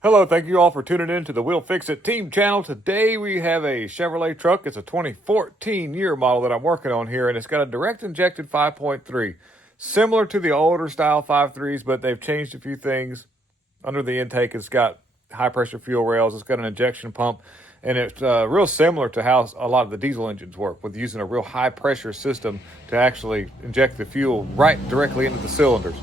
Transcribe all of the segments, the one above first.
Hello, thank you all for tuning in to the We'll Fix It Team channel. Today we have a Chevrolet truck. It's a 2014 year model that I'm working on here, and it's got a direct injected 5.3. Similar to the older style 5.3s, but they've changed a few things. Under the intake, it's got high pressure fuel rails, it's got an injection pump, and it's real similar to how a lot of the diesel engines work, with using a real high pressure system to actually inject the fuel right directly into the cylinders.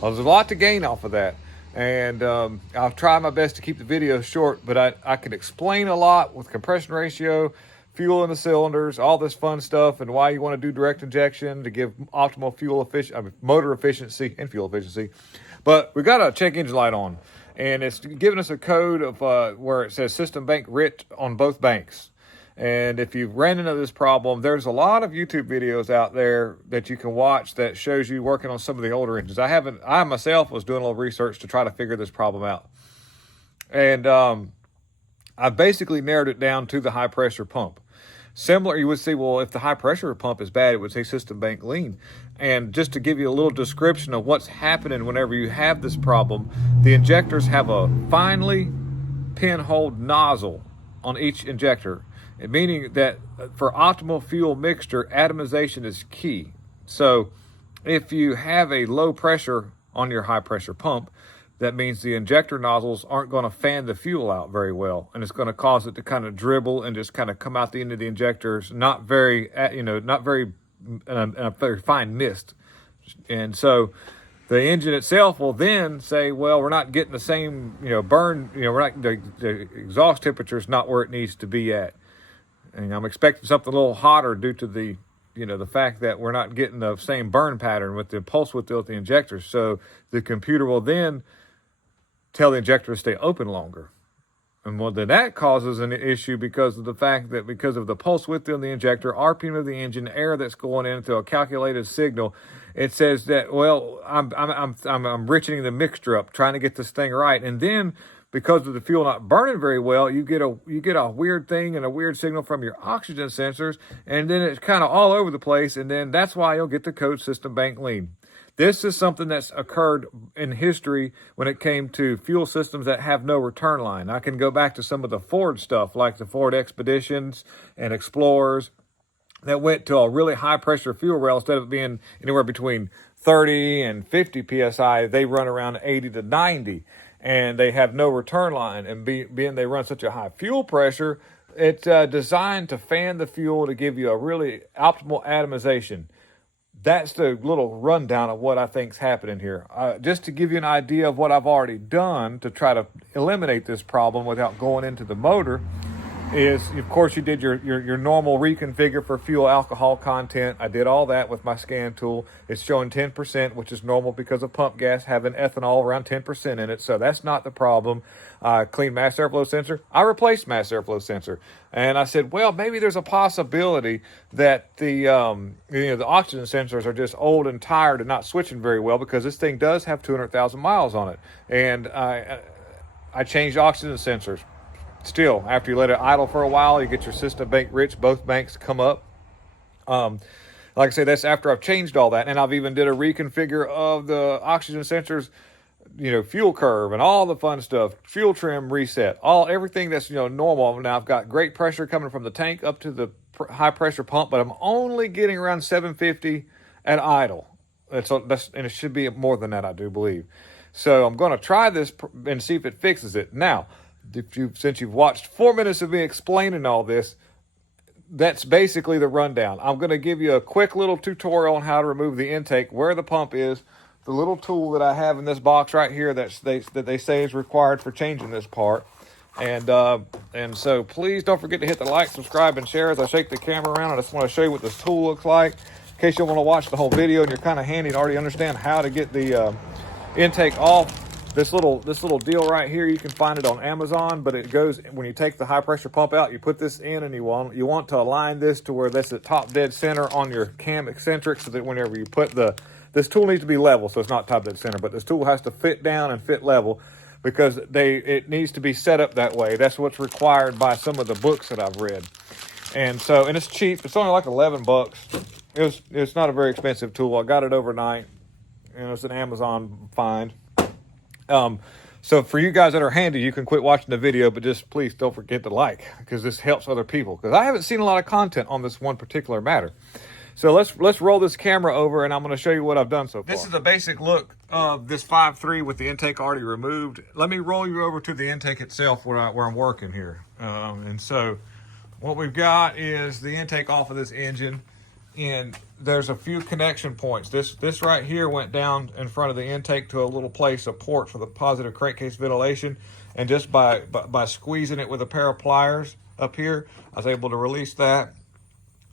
Well, there's a lot to gain off of that. And I'll try my best to keep the video short, but I can explain a lot with compression ratio, fuel in the cylinders, all this fun stuff, and why you want to do direct injection to give optimal motor efficiency and fuel efficiency. But we got a check engine light on, and it's giving us a code of where it says system bank writ on both banks. And if you've ran into this problem, there's a lot of YouTube videos out there that you can watch that shows you working on some of the older engines. I myself was doing a little research to try to figure this problem out. And I basically narrowed it down to the high pressure pump. Similar, you would say, well, if the high pressure pump is bad, it would say system bank lean. And just to give you a little description of what's happening whenever you have this problem, the injectors have a finely pinholed nozzle on each injector, meaning that for optimal fuel mixture, atomization is key. So if you have a low pressure on your high pressure pump, that means the injector nozzles aren't going to fan the fuel out very well, and it's going to cause it to kind of dribble and just kind of come out the end of the injectors, not very fine mist. And so the engine itself will then say, well, we're not getting the same, burn, the exhaust temperature is not where it needs to be at. And I'm expecting something a little hotter due to the fact that we're not getting the same burn pattern with the pulse width with the injectors. So the computer will then tell the injector to stay open longer. And well, then that causes an issue because of the fact that because of the pulse width in the injector, RPM of the engine, air that's going into a calculated signal, it says that, well, I'm richening the mixture up, trying to get this thing right. And then because of the fuel not burning very well, you get a weird thing and a weird signal from your oxygen sensors, and then it's kind of all over the place, and then that's why you'll get the code system bank lean. This is something that's occurred in history when it came to fuel systems that have no return line. I can go back to some of the Ford stuff, like the Ford Expeditions and Explorers, that went to a really high pressure fuel rail. Instead of being anywhere between 30 and 50 psi, they run around 80 to 90. And they have no return line, and being they run such a high fuel pressure, it's designed to fan the fuel to give you a really optimal atomization. That's the little rundown of what I think's happening here. Just to give you an idea of what I've already done to try to eliminate this problem without going into the motor is, of course, you did your normal reconfigure for fuel alcohol content. I did all that with my scan tool. It's showing 10%, which is normal because of pump gas having ethanol around 10% in it, so that's not the problem. Clean mass airflow sensor. I replaced mass airflow sensor, and I said, well, maybe there's a possibility that the oxygen sensors are just old and tired and not switching very well, because this thing does have 200,000 miles on it, and I changed oxygen sensors. Still, after you let it idle for a while, you get your system bank rich, both banks come up. Like I say, that's after I've changed all that, and I've even did a reconfigure of the oxygen sensors, fuel curve and all the fun stuff, fuel trim reset, everything that's normal. Now I've got great pressure coming from the tank up to the high pressure pump, but I'm only getting around 750 at idle. And it should be more than that, I do believe. So I'm going to try this and see if it fixes it. Now, since you've watched 4 minutes of me explaining all this, that's basically the rundown. I'm going to give you a quick little tutorial on how to remove the intake, where the pump is, the little tool that I have in this box right here that they say is required for changing this part. And so please don't forget to hit the like, subscribe, and share as I shake the camera around. I just want to show you what this tool looks like. In case you want to watch the whole video and you're kind of handy and already understand how to get the intake off. This little deal right here, you can find it on Amazon, but it goes, when you take the high pressure pump out, you put this in, and you want to align this to where that's at top dead center on your cam eccentric, so that whenever you put this tool needs to be level, so it's not top dead center, but this tool has to fit down and fit level, because it needs to be set up that way. That's what's required by some of the books that I've read. And it's cheap. It's only like $11. It's not a very expensive tool. I got it overnight, and it's an Amazon find. So for you guys that are handy, you can quit watching the video, but just please don't forget to like, because this helps other people. Because I haven't seen a lot of content on this one particular matter. So let's roll this camera over, and I'm going to show you what I've done so far. This is a basic look of this 5.3 with the intake already removed. Let me roll you over to the intake itself where I'm working here. And so what we've got is the intake off of this engine, and there's a few connection points. This right here went down in front of the intake to a little place, a port for the positive crankcase ventilation, and just by squeezing it with a pair of pliers up here, I was able to release that.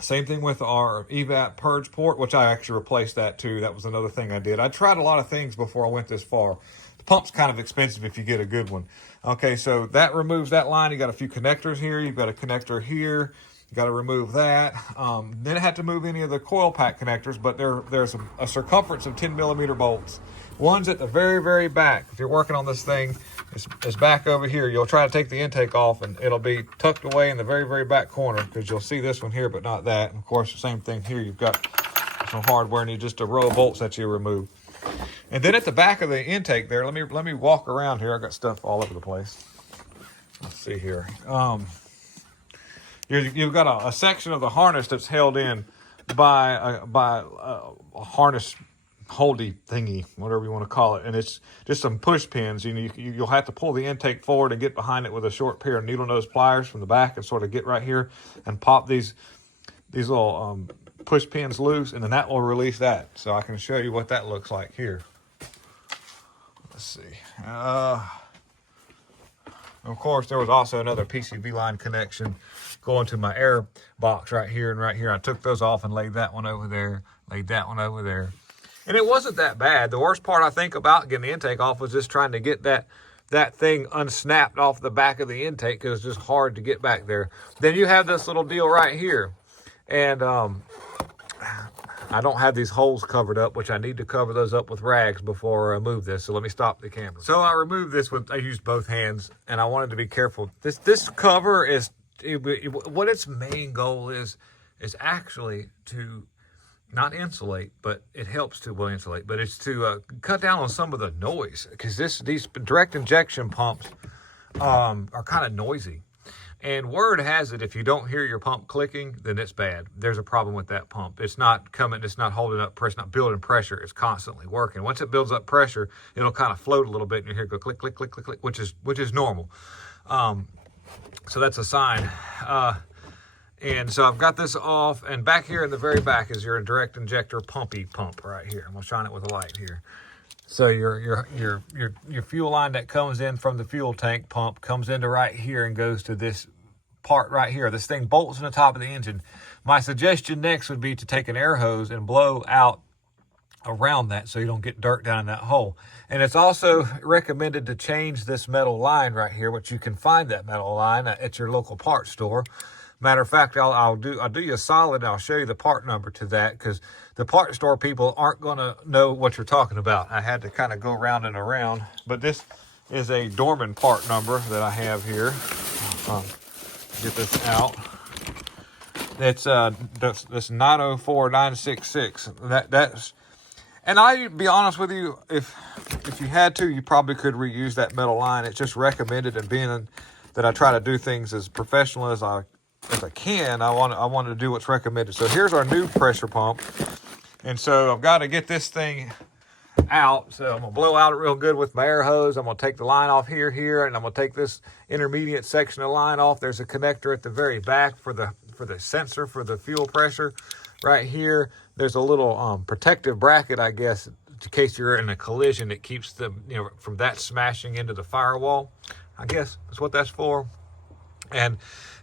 Same thing with our evap purge port, which I actually replaced that too. That was another thing I did. I tried a lot of things before I went this far. The pump's kind of expensive if you get a good one. Okay, so that removes that line. You got a few connectors here. You've got a connector here. You got to remove that. Then I had to move any of the coil pack connectors, but there's a circumference of 10 millimeter bolts. One's at the very, very back. If you're working on this thing, it's back over here. You'll try to take the intake off, and it'll be tucked away in the very, very back corner, because you'll see this one here, but not that. And of course, the same thing here. You've got some hardware, and just a row of bolts that you remove. And then at the back of the intake there, let me walk around here. I got stuff all over the place. Let's see here. You've got a section of the harness that's held in by a harness holdy thingy, whatever you want to call it, and it's just some push pins. You'll have to pull the intake forward and get behind it with a short pair of needle nose pliers from the back, and sort of get right here and pop these little push pins loose, and then that will release that. So I can show you what that looks like here. Let's see. Of course, there was also another PCV line connection going to my air box right here and right here. I took those off and laid that one over there, laid that one over there. And it wasn't that bad. The worst part, I think, about getting the intake off was just trying to get that thing unsnapped off the back of the intake, because it's just hard to get back there. Then you have this little deal right here. And I don't have these holes covered up, which I need to cover those up with rags before I move this. So let me stop the camera. So I removed this I used both hands, and I wanted to be careful. This cover is, what its main goal is actually to not insulate, but it helps to, well, insulate, but it's to cut down on some of the noise, because these direct injection pumps are kind of noisy. And word has it, if you don't hear your pump clicking, then it's bad. There's a problem with that pump. It's not holding up pressure, not building pressure. It's constantly working. Once it builds up pressure, it'll kind of float a little bit, and you hear it go click, click, click, click, click, which is normal. So that's a sign. And so I've got this off, and back here in the very back is your direct injector pumpy pump right here. I'm gonna shine it with a light here. So your fuel line that comes in from the fuel tank pump comes into right here and goes to this part right here. This thing bolts in the top of the engine. My suggestion next would be to take an air hose and blow out around that so you don't get dirt down in that hole. And it's also recommended to change this metal line right here, which you can find that metal line at your local parts store. Matter of fact, I'll do you a solid. I'll show you the part number to that, because the part store people aren't going to know what you're talking about. I had to kind of go around and around, but this is a Dorman part number that I have here. Get this out. It's this 904966. That's, and I'd be honest with you, if you had to, you probably could reuse that metal line. It's just recommended, and being that I try to do things as professional as I can, I want to do what's recommended. So here's our new pressure pump, and so I've got to get this thing out. So I'm gonna blow out it real good with my air hose. I'm gonna take the line off here, and I'm gonna take this intermediate section of line off. There's a connector at the very back for the sensor for the fuel pressure. Right here, there's a little protective bracket, I guess, in case you're in a collision. It keeps from that smashing into the firewall. I guess that's what that's for. And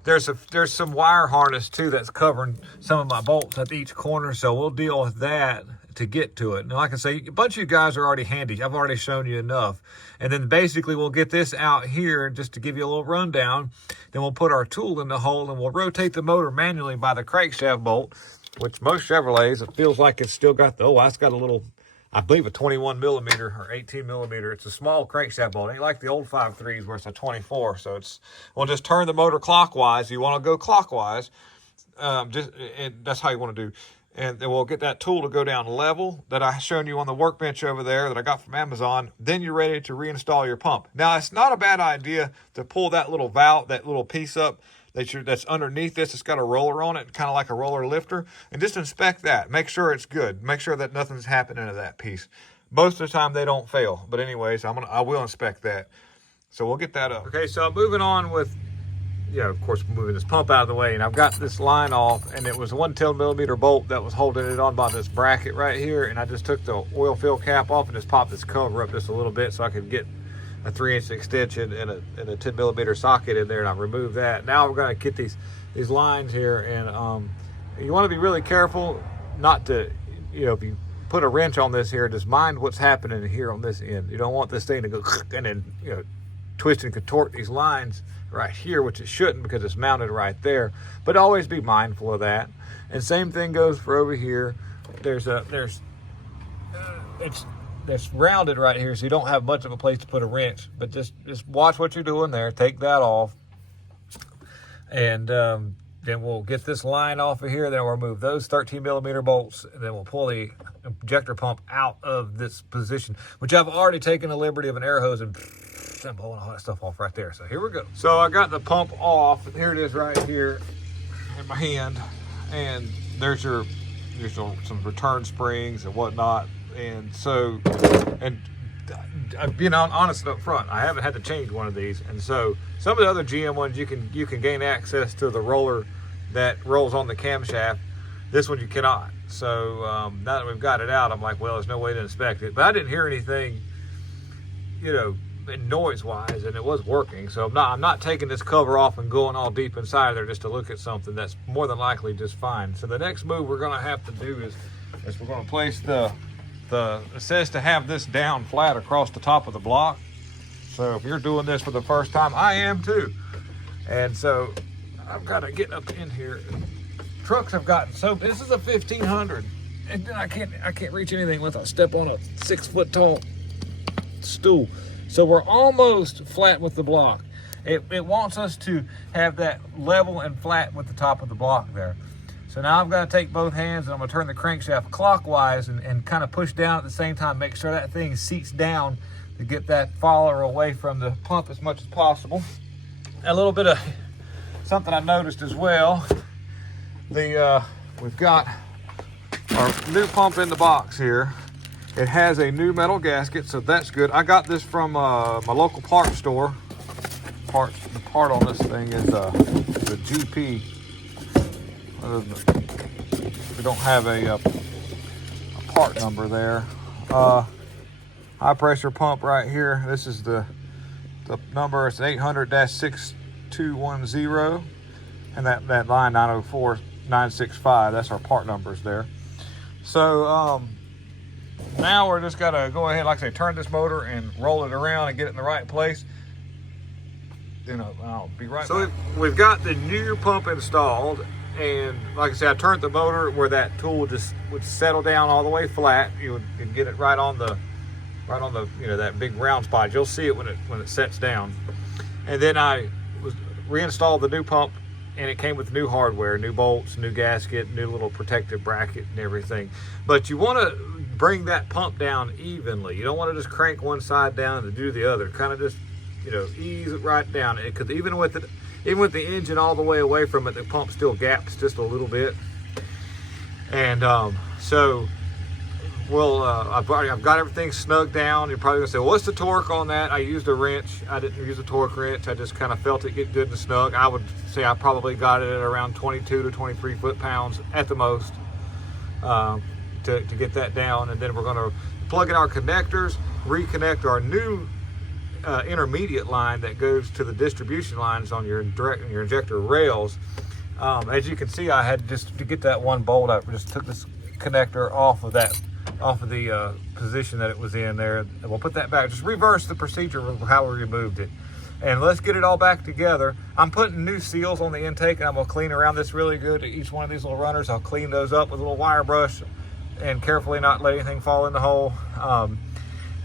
there's some wire harness too that's covering some of my bolts at each corner, so we'll deal with that to get to it. And like I say, a bunch of you guys are already handy. I've already shown you enough. And then basically we'll get this out here just to give you a little rundown. Then we'll put our tool in the hole, and we'll rotate the motor manually by the crankshaft bolt, which most Chevrolets, it feels like it's still got it's got a little, I believe, a 21 millimeter or 18 millimeter. It's a small crankshaft bolt. It ain't like the old 5.3s where it's a 24. So we'll just turn the motor clockwise. You want to go clockwise. That's how you want to do. and then we'll get that tool to go down level that I shown you on the workbench over there that I got from Amazon. Then you're ready to reinstall your pump. Now, it's not a bad idea to pull that little valve, that little piece up that's underneath this. It's got a roller on it, kind of like a roller lifter, and just inspect that. Make sure it's good. Make sure that nothing's happening to that piece. Most of the time they don't fail, but anyways, I will inspect that. So we'll get that up. Okay, so I'm moving on with, of course, moving this pump out of the way, and I've got this line off, and it was a 110mm bolt that was holding it on by this bracket right here, and I just took the oil fill cap off and just popped this cover up just a little bit so I could get a 3-inch extension and a 10mm socket in there, and I removed that. Now we're going to get these lines here, and you want to be really careful not to, if you put a wrench on this here, just mind what's happening here on this end. You don't want this thing to go and then twist and contort these lines right here, which it shouldn't because it's mounted right there. But always be mindful of that. And same thing goes for over here. It's rounded right here, so you don't have much of a place to put a wrench. But just watch what you're doing there. Take that off, and then we'll get this line off of here. Then we'll remove those 13mm bolts, and then we'll pull the injector pump out of this position, which I've already taken the liberty of an air hose and I'm pulling all that stuff off right there. So here we go. So I got the pump off. Here it is right here in my hand, and there's some return springs and whatnot. And so, being honest up front, I haven't had to change one of these. And so some of the other GM ones, you can gain access to the roller that rolls on the camshaft. This one you cannot. So now that we've got it out, I'm like, well, there's no way to inspect it. But I didn't hear anything, noise-wise, and it was working. So I'm not taking this cover off and going all deep inside there just to look at something that's more than likely just fine. So the next move we're going to have to do is we're going to place it says to have this down flat across the top of the block. So if you're doing this for the first time, I am too. And so I've got to get up in here. Trucks have gotten so, this is a 1500, and then I can't reach anything unless I step on a 6-foot tall stool. So we're almost flat with the block. It wants us to have that level and flat with the top of the block there. So now I've got to take both hands and I'm going to turn the crankshaft clockwise and kind of push down at the same time, make sure that thing seats down to get that follower away from the pump as much as possible. A little bit of something I noticed as well. We've got our new pump in the box here. It has a new metal gasket, so that's good. I got this from my local parts store. The part on this thing is the GP. We don't have a part number there. High pressure pump right here. This is the number. It's 800-6210, and that line 904-965. That's our part numbers there. So now we're just gotta go ahead, like I say, turn this motor and roll it around and get it in the right place. I'll be right back. So we've got the new pump installed. And like I said, I turned the motor where that tool just would settle down all the way flat. You'd get it right on the that big round spot. You'll see it when it sets down. And then I reinstalled the new pump, and it came with new hardware, new bolts, new gasket, new little protective bracket and everything. But you want to bring that pump down evenly. You don't want to just crank one side down and do the other. Kind of just ease it right down. Because even with the engine all the way away from it, the pump still gaps just a little bit. And so I've got everything snugged down. You're probably gonna say, well, what's the torque on that? I used a wrench. I didn't use a torque wrench. I just kind of felt it get good and snug. I would say I probably got it at around 22 to 23 foot-pounds at the most to get that down. And then we're gonna plug in our connectors, reconnect our new intermediate line that goes to the distribution lines on your injector rails. As you can see, I had just to get that one bolt, I just took this connector off of the position that it was in there, and we'll put that back. Just reverse the procedure of how we removed it, and let's get it all back together. I'm putting new seals on the intake, and I'm gonna clean around this really good. Each one of these little runners, I'll clean those up with a little wire brush and carefully not let anything fall in the hole.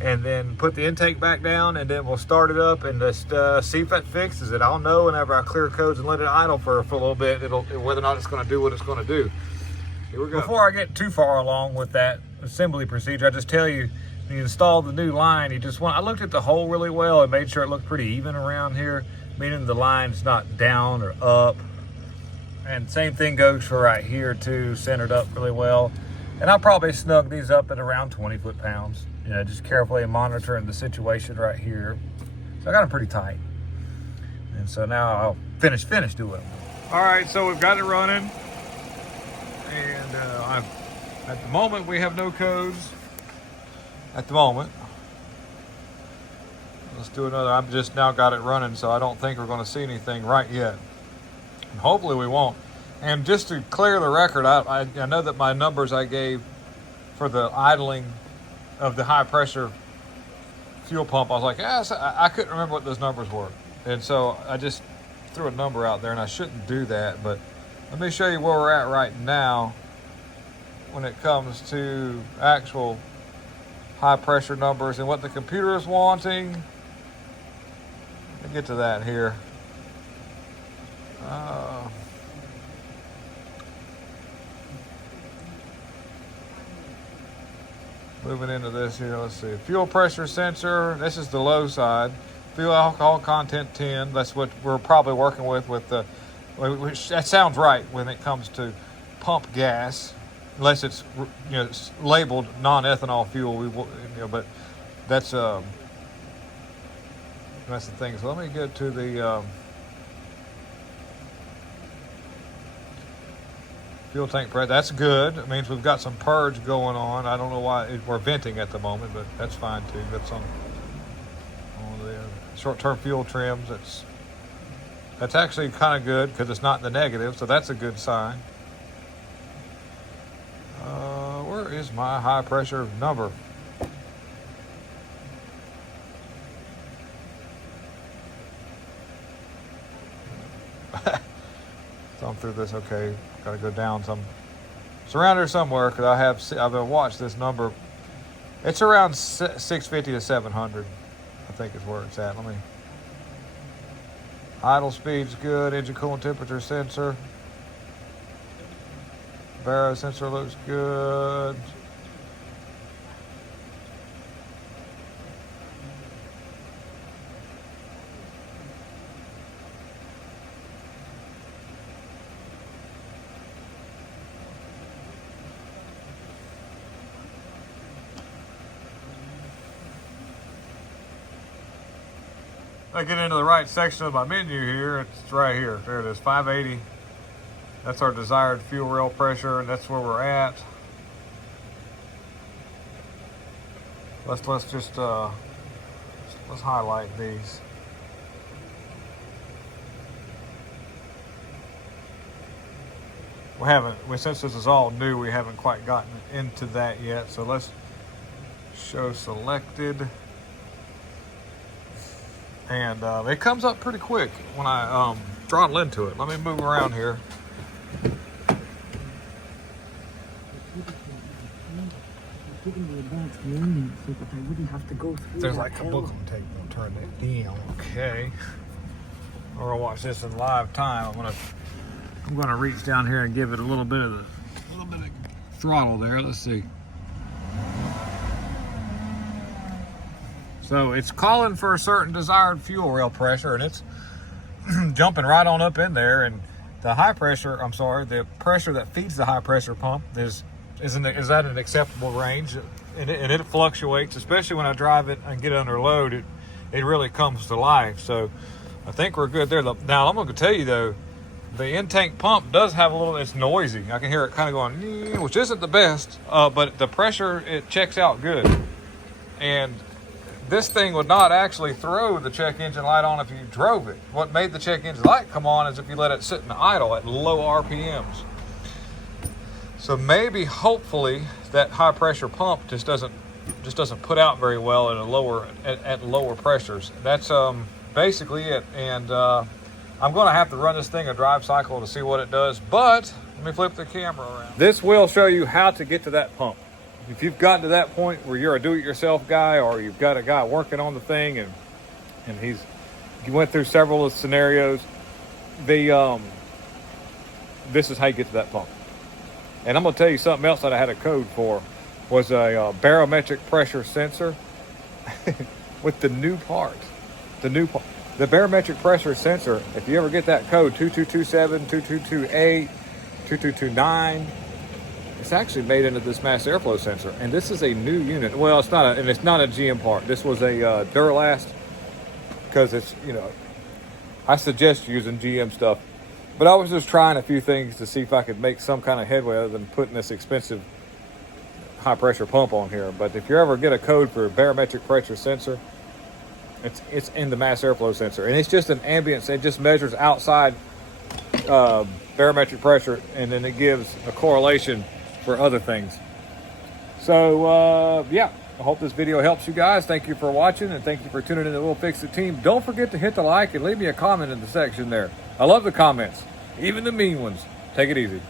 And then put the intake back down, and then we'll start it up and just see if that fixes it. I'll know whenever I clear codes and let it idle for a little bit, whether or not it's going to do what it's going to do. Here we go. Before I get too far along with that assembly procedure, I just tell you, when you install the new line, I looked at the hole really well and made sure it looked pretty even around here, meaning the line's not down or up. And same thing goes for right here too, centered up really well. And I'll probably snug these up at around 20 foot-pounds, you know, just carefully monitoring the situation right here. So I got them pretty tight. And so now I'll finish doing them. All right, so we've got it running. And at the moment, we have no codes. At the moment. Let's do another. I've just now got it running, so I don't think we're going to see anything right yet. And hopefully we won't. And just to clear the record, I know that my numbers I gave for the idling of the high pressure fuel pump, I was like, yes, I couldn't remember what those numbers were. And so I just threw a number out there, and I shouldn't do that, but let me show you where we're at right now when it comes to actual high pressure numbers and what the computer is wanting. Let me get to that here. Moving into this here, let's see. Fuel pressure sensor, this is the low side. Fuel alcohol content 10, that's what we're probably working with the, which that sounds right when it comes to pump gas, unless it's, you know, it's labeled non-ethanol fuel. But that's the thing. So let me get to the fuel tank pressure. That's good. It means we've got some purge going on. I don't know why we're venting at the moment, but that's fine too. That's on the short-term fuel trims. That's actually kind of good because it's not in the negative, so that's a good sign. Where is my high pressure number? Thumb through this. Okay, got to go down some. It's around here somewhere because I've been watched this number. It's around 650 to 700. I think is where it's at. Let me. Idle speed's good. Engine coolant temperature sensor. Baro sensor looks good. I get into the right section of my menu here. It's right here. There it is, 580. That's our desired fuel rail pressure, and that's where we're at. Let's just let's highlight these. Since this is all new, we haven't quite gotten into that yet. So let's show selected. And it comes up pretty quick when I throttle into it. Let me move around here. There's like a book on tape. I'll turn that down. Okay. Or I'll watch this in live time. I'm gonna reach down here and give it a little bit of throttle there. Let's see. So it's calling for a certain desired fuel rail pressure, and it's jumping right on up in there. And the the pressure that feeds the high pressure pump is at an acceptable range, and it fluctuates, especially when I drive it and get under load. It really comes to life. So I think we're good there. Now I'm going to tell you though, the in-tank pump does have it's noisy. I can hear it kind of going, which isn't the best, but the pressure, it checks out good. And this thing would not actually throw the check engine light on if you drove it. What made the check engine light come on is if you let it sit in idle at low RPMs. So maybe, hopefully, that high pressure pump just doesn't put out very well at lower pressures. That's basically it. And I'm going to have to run this thing a drive cycle to see what it does. But let me flip the camera around. This will show you how to get to that pump. If you've gotten to that point where you're a do-it-yourself guy, or you've got a guy working on the thing and you went through several of the scenarios, this is how you get to that pump. And I'm going to tell you something else that I had a code for was a barometric pressure sensor with the new part. The barometric pressure sensor, if you ever get that code 2227, 2228, 2229, it's actually made into this mass airflow sensor. And this is a new unit. Well, it's not a GM part. This was a Duralast, because it's, you know, I suggest using GM stuff. But I was just trying a few things to see if I could make some kind of headway other than putting this expensive high pressure pump on here. But if you ever get a code for a barometric pressure sensor, it's in the mass airflow sensor, and it's just an ambient. It just measures outside barometric pressure, and then it gives a correlation for other things. So yeah, I hope this video helps you guys. Thank you for watching, and thank you for tuning in to We'll Fix It Team. Don't forget to hit the like and leave me a comment in the section there. I love the comments, even the mean ones. Take it easy.